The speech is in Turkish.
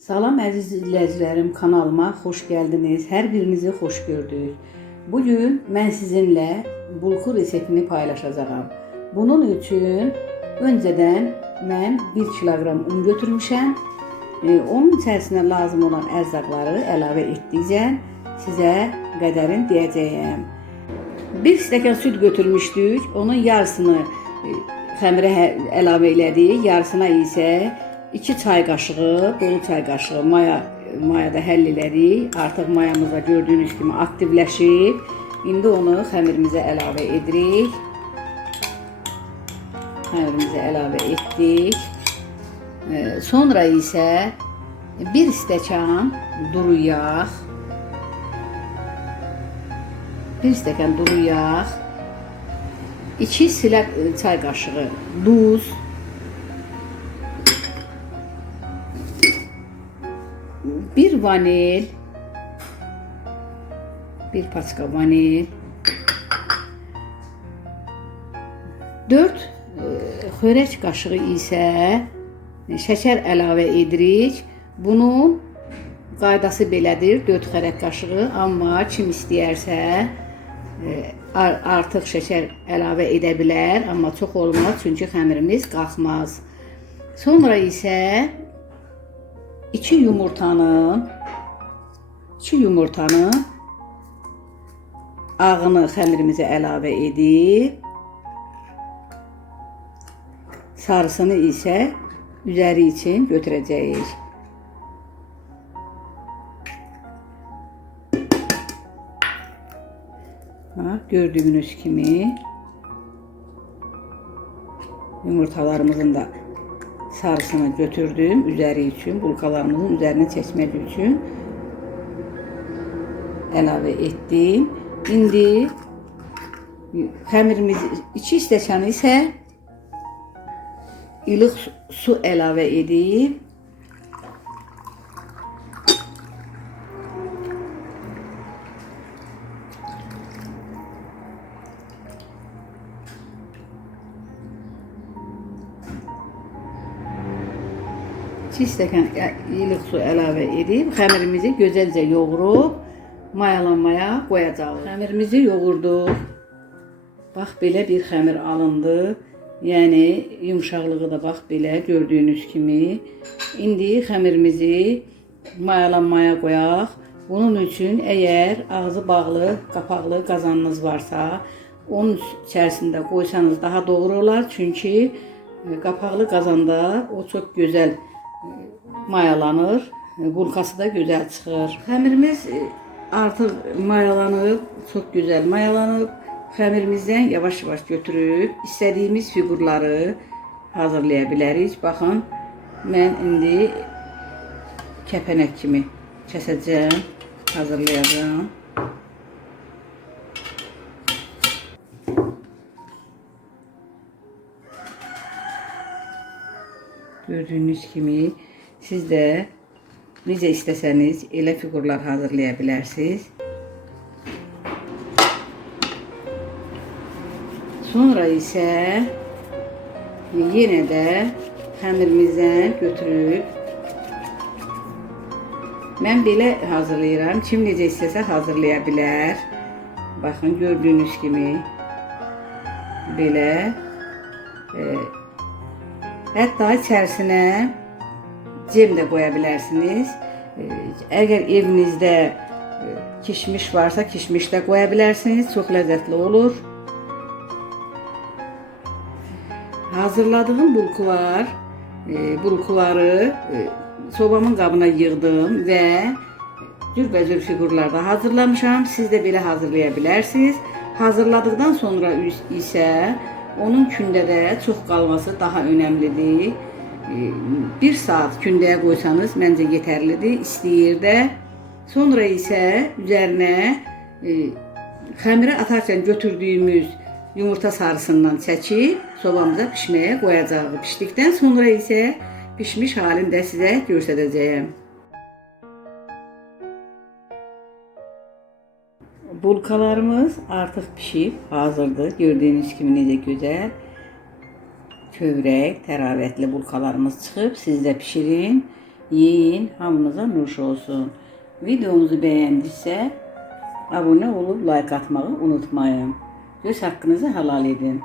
Salam əziz izləyicilərim, kanalıma xoş gəldiniz. Hər birinizi xoş gördük. Bu gün mən sizinlə bulku reseptini paylaşacağam. Bunun üçün öncədən mən 1 kiloqram un götürmüşəm. E, onun içərisinə lazım olan ərzaqları əlavə etdikcə sizə qədərin deyəcəyəm. 1 stəkan süd götürmüşdük. Onun yarısını e, xəmirə əlavə elədik, yarısına isə 2 çay qaşığı, dolu çay qaşığı maya mayada həll elədik. Artıq mayamız da gördüyünüz kimi aktivləşib. İndi onu xəmirimizə əlavə edirik. Xəmirimizə əlavə etdik. Ee, Sonra isə 1 stəkan duru yağ, 1 stəkan duru yağ, 2 silə e, çay qaşığı duz, bir vanil, bir paçka vanil, 4 xörək qaşığı isə şəkər əlavə edirik. Bunun qaydası belədir, 4 xörək qaşığı, amma kim istəyərsə e, ar- artıq şəkər əlavə edə bilər, amma çox olmaz, çünki xəmirimiz qalxmaz. Sonra isə 2 yumurtanın 2 yumurtanın ağını xəmirimizə əlavə edib sarısını isə üzəri üçün götürəcəyik. Ha, gördüyünüz kimi yumurtalarımızın da sarısını götürdüm üzəri üçün, bulkalarımızın üzərinə çəkmək üçün əlavə etdim. İndi xəmirimiz 2 stəkanı isə ilıq su əlavə edib İki stəkan ə- ilıq su əlavə edib xəmirimizi gözəlcə yoğurub mayalanmaya qoyacağıq. Xəmirimizi yoğurduq. Bax belə bir xəmir alındı. Yəni yumşaqlığı da bax belə gördüyünüz kimi. İndi xəmirimizi mayalanmaya qoyaq. Bunun üçün əgər ağzı bağlı, qapaqlı qazanınız varsa, onun içərisində qoysanız daha doğru olar. Çünki e, qapaqlı qazanda o çox gözəl mayalanır. Bulkası da gözəl çıxır. Xəmirimiz e, artıq mayalanıb, çox gözəl mayalanıb. Xəmirimizdən yavaş-yavaş götürüb istədiyimiz fiqurları hazırlaya bilərik. Baxın, mən indi kəpənək kimi kəsəcəm, hazırlayacağam. Gördüyünüz kimi siz də necə istəsəniz elə fiqurlar hazırlaya bilərsiniz. Sonra isə yenə də xəmirimizdən götürüb mən belə hazırlayıram. Kim necə istəsə hazırlaya bilər. Baxın gördüyünüz kimi belə e, Hətta içərisinə cem də qoya bilərsiniz. E, Əgər evinizdə e, kişmiş varsa, kişmiş də qoya bilərsiniz. Çox ləzzətli olur. Hazırladığım bulkular, e, bulkuları e, sobamın qabına yığdım və cürbəcür fiqurlarda hazırlamışam. Siz də belə hazırlaya bilərsiniz. Sonra isə onun kündədə çox qalması daha önəmlidir. E, Bir saat kündəyə qoysanız məncə yetərlidir. İstəyir də. Sonra isə üzərinə e, xəmirə atarkən götürdüyümüz yumurta sarısından çəkib sobamıza pişməyə qoyacağıq. Pişdikdən sonra isə pişmiş halini də sizə göstərəcəyəm. Bulkalarımız artıq pişib, hazırdır. Gördüyünüz kimi necə gözəl kövrək, təravətli bulkalarımız çıxıb. Siz də bişirin. Yiyin, hamınıza nuş olsun. Videomuzu beğendiyse abone olup like atmayı unutmayın. Göz hakkınızı helal edin.